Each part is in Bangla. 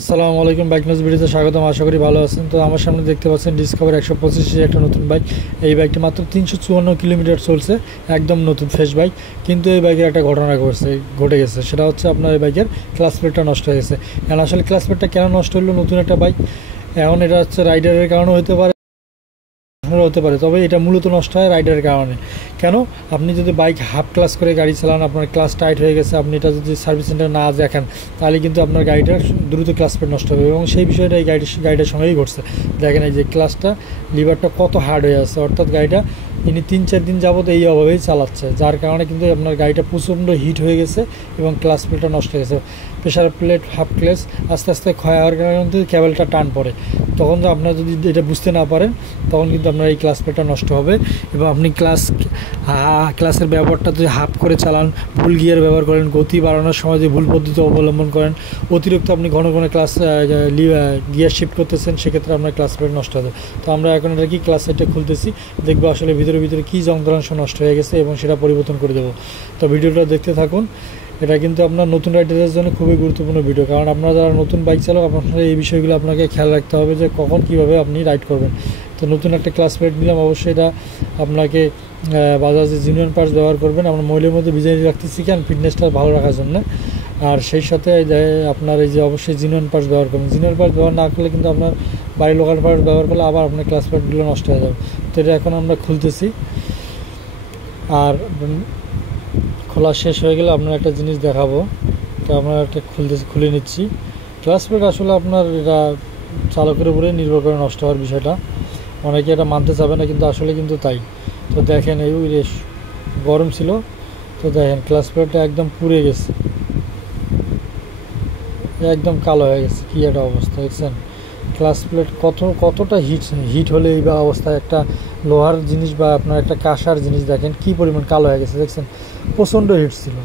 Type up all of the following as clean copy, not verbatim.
আসসালামু আলাইকুম, বাইক নিউজ ভিডিওতে স্বাগতম। আশা করি ভালো আছেন। তো আমার সামনে দেখতে পাচ্ছেন ডিসকভার 125 একটা নতুন বাইক। এই বাইকটি মাত্র 354 কিলোমিটার চলছে, একদম নতুন ফ্রেশ বাইক। কিন্তু এই বাইকের একটা ঘটনা ঘটে গেছে, সেটা হচ্ছে আপনার এই বাইকের ক্লাচ প্লেটটা নষ্ট হয়ে গেছে। এখন আসলে ক্লাচ প্লেটটা কেন নষ্ট হলো? নতুন একটা বাইক, এখন এটা হচ্ছে রাইডারের কারণে হতে পারে, তবে এটা মূলত নষ্ট হয় রাইডারের কারণে। কেন? আপনি যদি বাইক হাফ ক্লাস করে গাড়ি চালান, আপনার ক্লাস টাইট হয়ে গেছে, আপনি এটা যদি সার্ভিস সেন্টার না দেখেন, তাহলে কিন্তু আপনার গাড়িটা দ্রুত ক্লাস প্লেট নষ্ট হবে। এবং সেই বিষয়টা এই গাড়িটার সঙ্গেই ঘটছে। দেখেন এই যে ক্লাসটা, লিভারটা কত হার্ড হয়ে আছে, অর্থাৎ গাড়িটা ইনি 3-4 দিন যাবত এই অভাবেই চালাচ্ছে, যার কারণে কিন্তু আপনার গাড়িটা প্রচণ্ড হিট হয়ে গেছে এবং ক্লাস প্লেটটা নষ্ট হয়ে গেছে। প্রেশার প্লেট হাফ ক্লাস আস্তে আস্তে ক্ষয় হওয়ার কারণে কিন্তু কেবলটা টান পড়ে। তখন তো আপনারা যদি এটা বুঝতে না পারেন, তখন কিন্তু আপনার এই ক্লাস প্লেটটা নষ্ট হবে। এবং আপনি ক্লাসের ব্যবহারটা যদি হাফ করে চালান, ভুল গিয়ার ব্যবহার করেন, গতি বাড়ানোর সময় যদি ভুল পদ্ধতি অবলম্বন করেন, অতিরিক্ত আপনি ঘন ঘন গিয়ার শিফট করতেছেন, সেক্ষেত্রে আপনার ক্লাস প্লেট নষ্ট হবে। তো আমরা এখন এটা কি ক্লাস সেটটা খুলতেছি, দেখবো আসলে ভিতরে কী যন্ত্রাংশ নষ্ট হয়ে গেছে এবং সেটা পরিবর্তন করে দেবো। তো ভিডিওটা দেখতে থাকুন। এটা কিন্তু আপনার নতুন রাইডারদের জন্য খুবই গুরুত্বপূর্ণ ভিডিও, কারণ আপনারা যারা নতুন বাইক চালক, আপনারা এই বিষয়গুলো আপনাকে খেয়াল রাখতে হবে যে কখন কীভাবে আপনি রাইড করবেন। তো নতুন একটা ক্লাস প্লেট নিলাম, অবশ্যই এটা আপনাকে বাজাজের জিনিয়ন পার্টস ব্যবহার করবেন। আমরা মহিলার মধ্যে বিজয় রাখতেছি কেন? ফিটনেসটা ভালো রাখার জন্য। আর সেই সাথে আপনার এই যে অবশ্যই জিনিয়ন পার্টস ব্যবহার করবেন। জিনিয়ন পার্টস ব্যবহার না করলে কিন্তু আপনার বাড়ির লোকাল পার্টস ব্যবহার করলে আবার আপনার ক্লাস প্লেটগুলো নষ্ট হয়ে যাবে। তো এটা এখন আমরা খুলতেছি। আর খোলা শেষ হয়ে গেলে আপনার একটা জিনিস দেখাবো। তো আমরা একটা খুলে নিচ্ছি। ক্লাস প্লেট আসলে আপনার এটা চালকের উপরে নির্ভর করে নষ্ট হওয়ার বিষয়টা। অনেকে এটা মানতে চাবে না, কিন্তু আসলে কিন্তু তাই। তো দেখেন এই গরম ছিল, তো দেখেন ক্লাস প্লেটটা একদম পুড়ে গেছে, একদম কালো হয়ে গেছে। কী একটা অবস্থা দেখছেন? ক্লাস প্লেট কতটা হিট হলে এই বা অবস্থায় একটা লোহার জিনিস বা আপনার একটা কাঁসার জিনিস, দেখেন কী পরিমাণ কালো হয়ে গেছে, দেখছেন? প্রচণ্ড হিট ছিল।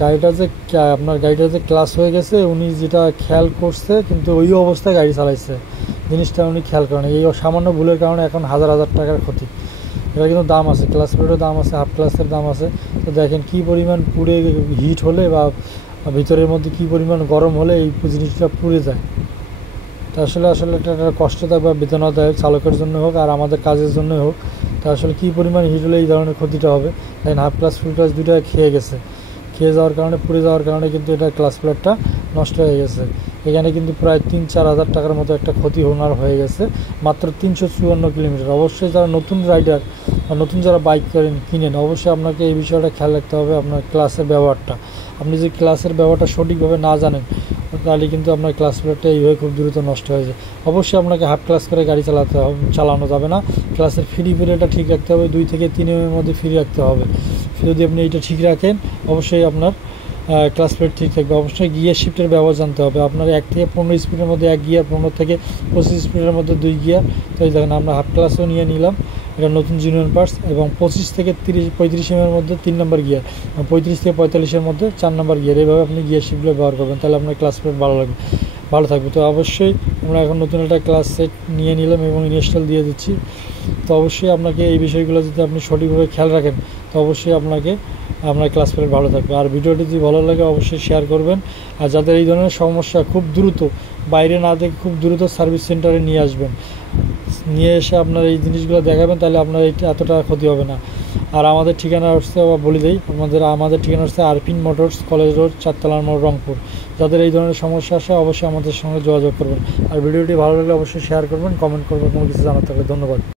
গাড়িটা যে ক্লাস হয়ে গেছে, উনি যেটা খেয়াল করছে, কিন্তু ওই অবস্থায় গাড়ি চালাইছে, জিনিসটা উনি খেয়াল করেন। এই সামান্য ভুলের কারণে এখন হাজার টাকার ক্ষতি। এটা কিন্তু দাম আছে, ক্লাস প্লেটের দাম আছে, হাফ ক্লাসের দাম আছে। তো দেখেন কী পরিমাণ পুড়ে হিট হলে বা ভিতরের মধ্যে কী পরিমাণ গরম হলে এই জিনিসটা পুড়ে যায়। তো আসলে এটা একটা কষ্টদায়ক বা বেদনাদায়ক, চালকের জন্য হোক আর আমাদের কাজের জন্য হোক। তো আসলে কী পরিমাণ হিট হলে এই ধরনের ক্ষতিটা হবে। দেখেন হাফ ক্লাস ফুল ক্লাস দুইটা খেয়ে যাওয়ার কারণে, পুড়ে যাওয়ার কারণে কিন্তু এটা ক্লাস প্লেটটা নষ্ট হয়ে গেছে। এখানে কিন্তু প্রায় 3-4 হাজার টাকার মতো একটা ক্ষতি হয়ে গেছে, মাত্র 354 কিলোমিটার। অবশ্যই যারা নতুন রাইডার বা নতুন যারা বাইক কিনেন, অবশ্যই আপনাকে এই বিষয়টা খেয়াল রাখতে হবে। আপনার ক্লাসের ব্যবহারটা, আপনি যদি ক্লাসের ব্যবহারটা সঠিকভাবে না জানেন, তাহলে কিন্তু আপনার ক্লাস প্লেটটা এইভাবে খুব দ্রুত নষ্ট হয়ে যায়। অবশ্যই আপনাকে হাফ ক্লাস করে গাড়ি চালানো যাবে না। ক্লাসের ফ্রি পিরিয়ডটা ঠিক রাখতে হবে, 2 থেকে 3 এর মধ্যে ফ্রি রাখতে হবে। যদি আপনি এইটা ঠিক রাখেন, অবশ্যই আপনার ক্লাস প্লেট ঠিক থাকবে। অবশ্যই গিয়ার শিফটের ব্যবহার জানতে হবে। আপনার 1 থেকে 15 স্পিডের মধ্যে 1 গিয়ার, 15 থেকে 25 স্পিডের মধ্যে 2 গিয়ার। তো এই দেখেন আমরা হাফ ক্লাসও নিয়ে নিলাম, এটা নতুন জিনিয়ন পার্টস। এবং 25 থেকে 35 এর মধ্যে 3 নম্বর গিয়ার, 35 থেকে 45-এর মধ্যে 4 নম্বর গিয়ার। এইভাবে আপনি গিয়ার শিফটগুলো ব্যবহার করবেন, তাহলে আপনার ক্লাস প্লেট ভালো থাকবে। তো অবশ্যই আমরা এখন নতুন একটা ক্লাস সেট নিয়ে নিলাম এবং ইনস্টল দিয়ে দিচ্ছি। তো অবশ্যই আপনাকে এই বিষয়গুলো যদি আপনি সঠিকভাবে খেয়াল রাখেন, তো অবশ্যই আপনার ক্লাস প্লেট ভালো থাকবে। আর ভিডিওটি যদি ভালো লাগে অবশ্যই শেয়ার করবেন। আর যাদের এই ধরনের সমস্যা, খুব দ্রুত বাইরে না দেখে খুব দ্রুত সার্ভিস সেন্টারে নিয়ে আসবেন, নিয়ে এসে আপনার এই জিনিসগুলো দেখাবেন, তাহলে আপনার এতটা ক্ষতি হবে না। আর আমাদের ঠিকানা হচ্ছে, বলে দিই, আমাদের ঠিকানা হচ্ছে আরপিন মোটরস, কলেজ রোড, 4 তলার মোড়, রংপুর। যাদের এই ধরনের সমস্যা আসে অবশ্যই আমাদের সঙ্গে যোগাযোগ করবেন। আর ভিডিওটি ভালো লাগলে অবশ্যই শেয়ার করবেন, কমেন্ট করবেন, কোনো কিছু জানাতে হবে। ধন্যবাদ।